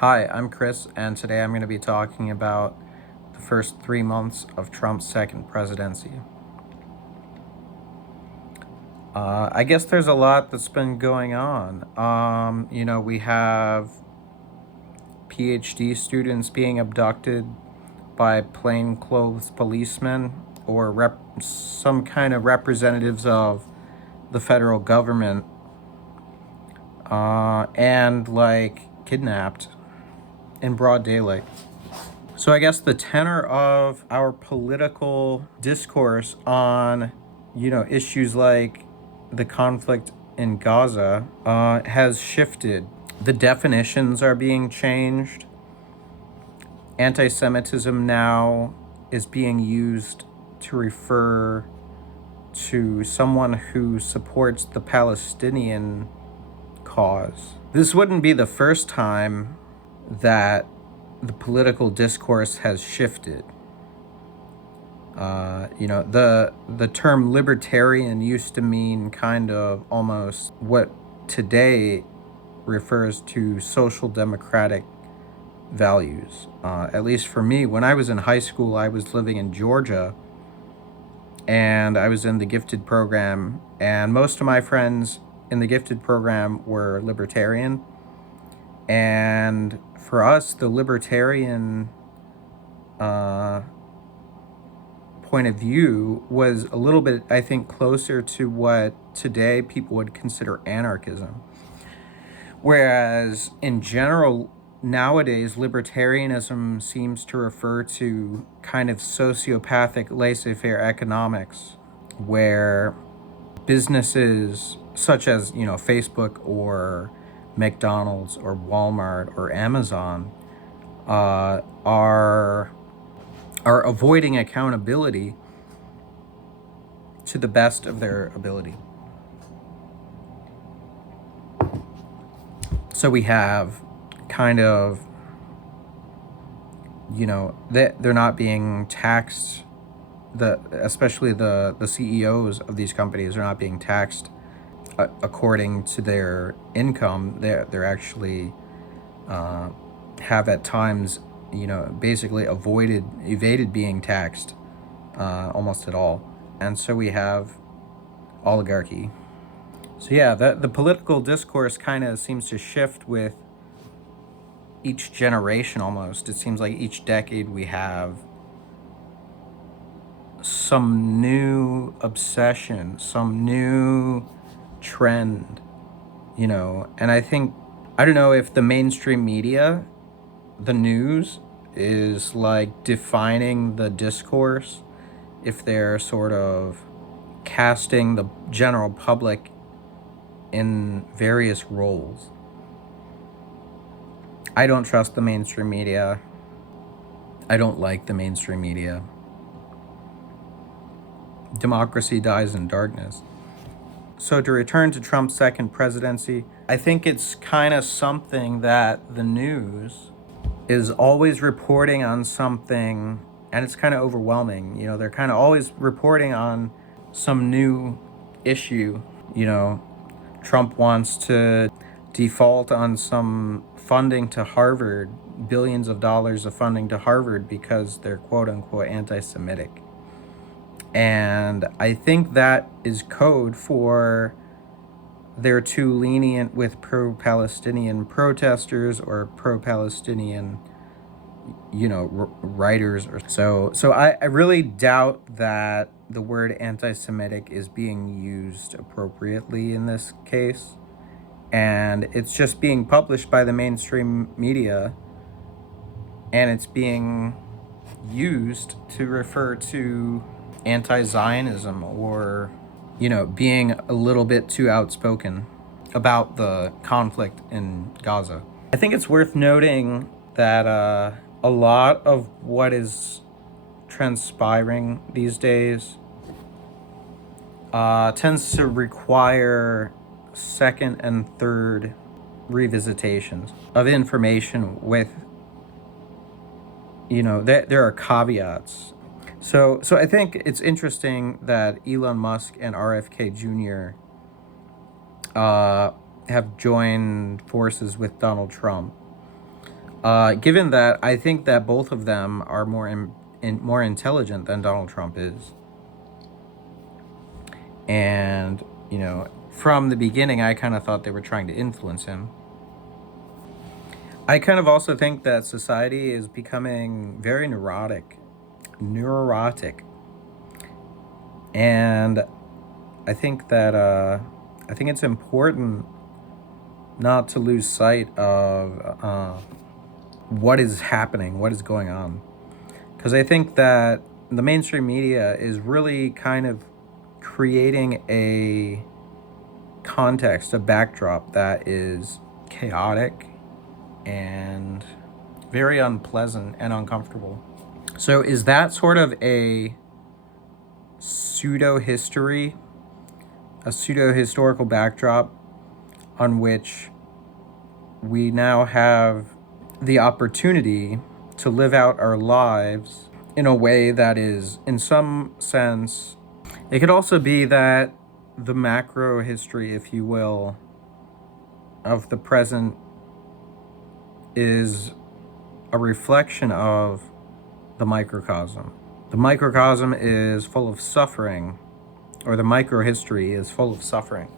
Hi, I'm Chris, and today I'm going to be talking about the first 3 months of Trump's second presidency. I guess there's a lot that's been going on. We have PhD students being abducted by plainclothes policemen or some kind of representatives of the federal government, and kidnapped in broad daylight. So I guess the tenor of our political discourse on, issues like the conflict in Gaza has shifted. The definitions are being changed. Anti-Semitism now is being used to refer to someone who supports the Palestinian cause. This wouldn't be the first time that the political discourse has shifted. The term libertarian used to mean kind of almost what today refers to social democratic values. At least for me, when I was in high school, I was living in Georgia, and I was in the gifted program, and most of my friends in the gifted program were libertarian. And for us, the libertarian point of view was a little bit, I think, closer to what today people would consider anarchism. Whereas in general, nowadays, libertarianism seems to refer to kind of sociopathic laissez-faire economics, where businesses such as, Facebook or McDonald's or Walmart or Amazon are avoiding accountability to the best of their ability. So we have kind of, they're not being taxed. Especially the CEOs of these companies are not being taxed according to their income. They're actually have at times, basically evaded being taxed almost at all. And so we have oligarchy. So yeah, the political discourse kind of seems to shift with each generation almost. It seems like each decade we have some new obsession, some new trend, and I think, I don't know if the mainstream media, the news, is like defining the discourse, if they're sort of casting the general public in various roles. I don't trust the mainstream media. I don't like the mainstream media. Democracy dies in darkness. So to return to Trump's second presidency, I think it's kind of something that the news is always reporting on something, and it's kind of overwhelming. They're kind of always reporting on some new issue. Trump wants to default on some funding to Harvard, billions of dollars of funding to Harvard, because they're quote unquote anti-Semitic. And I think that is code for they're too lenient with pro-Palestinian protesters or pro-Palestinian, writers. So I really doubt that the word anti-Semitic is being used appropriately in this case. And it's just being published by the mainstream media, and it's being used to refer to anti-Zionism or, being a little bit too outspoken about the conflict in Gaza. I think it's worth noting that a lot of what is transpiring these days tends to require second and third revisitations of information with, there are caveats. So I think it's interesting that Elon Musk and RFK Jr. Have joined forces with Donald Trump. Given that I think that both of them are more intelligent than Donald Trump is. And, from the beginning, I kind of thought they were trying to influence him. I kind of also think that society is becoming very neurotic. And I think that I think it's important not to lose sight of what is happening, what is going on. Because I think that the mainstream media is really kind of creating a context, a backdrop that is chaotic and very unpleasant and uncomfortable. So is that sort of a pseudo-historical backdrop on which we now have the opportunity to live out our lives in a way that is, in some sense, it could also be that the macro history, if you will, of the present is a reflection of the microcosm. The microcosm is full of suffering, or the microhistory is full of suffering.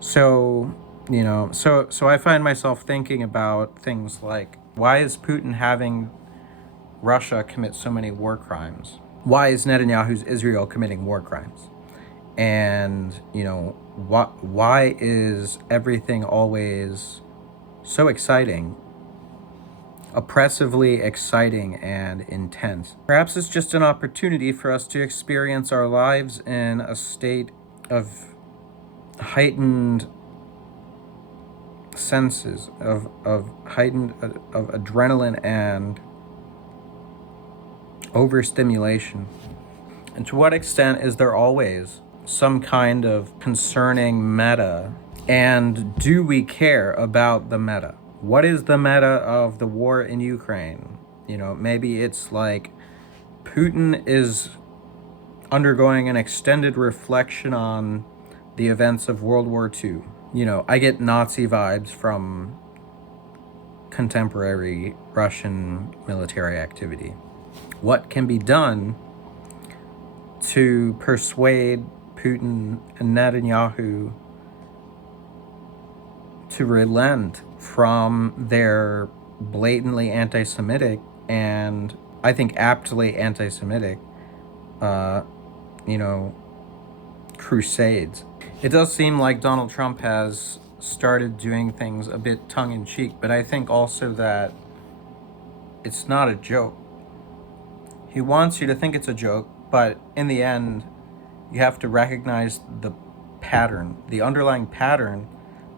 So, so I find myself thinking about things like, why is Putin having Russia commit so many war crimes? Why is Netanyahu's Israel committing war crimes? And, why is everything always so exciting, oppressively exciting and intense? Perhaps it's just an opportunity for us to experience our lives in a state of heightened senses, of heightened of adrenaline and overstimulation. And to what extent is there always some kind of concerning meta? And do we care about the meta? What is the meta of the war in Ukraine? Maybe it's like Putin is undergoing an extended reflection on the events of World War II. I get Nazi vibes from contemporary Russian military activity. What can be done to persuade Putin and Netanyahu to relent from their blatantly anti-Semitic and I think aptly anti-Semitic, crusades? It does seem like Donald Trump has started doing things a bit tongue-in-cheek, but I think also that it's not a joke. He wants you to think it's a joke, but in the end, you have to recognize the pattern. The underlying pattern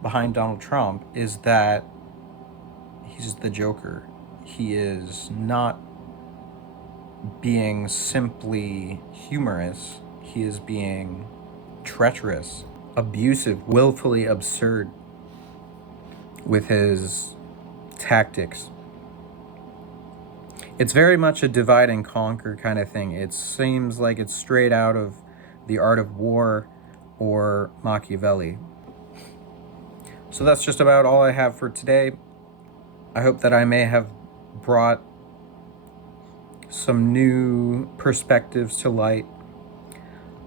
behind Donald Trump is that he's the Joker. He is not being simply humorous. He is being treacherous, abusive, willfully absurd with his tactics. It's very much a divide and conquer kind of thing. It seems like it's straight out of The Art of War or Machiavelli. So that's just about all I have for today. I hope that I may have brought some new perspectives to light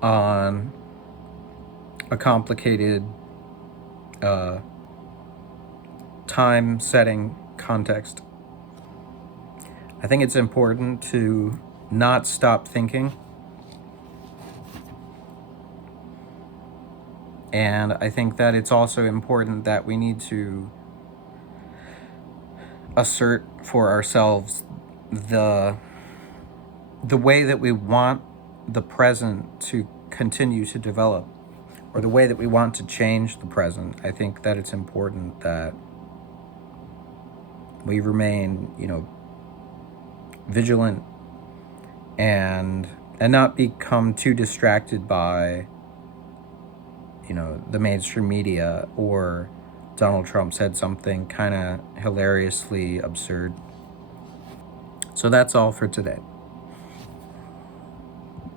on a complicated time-setting context. I think it's important to not stop thinking. And I think that it's also important that we need to assert for ourselves the way that we want the present to continue to develop, or the way that we want to change the present. I think that it's important that we remain, vigilant and not become too distracted by, the mainstream media, or Donald Trump said something kind of hilariously absurd. So that's all for today.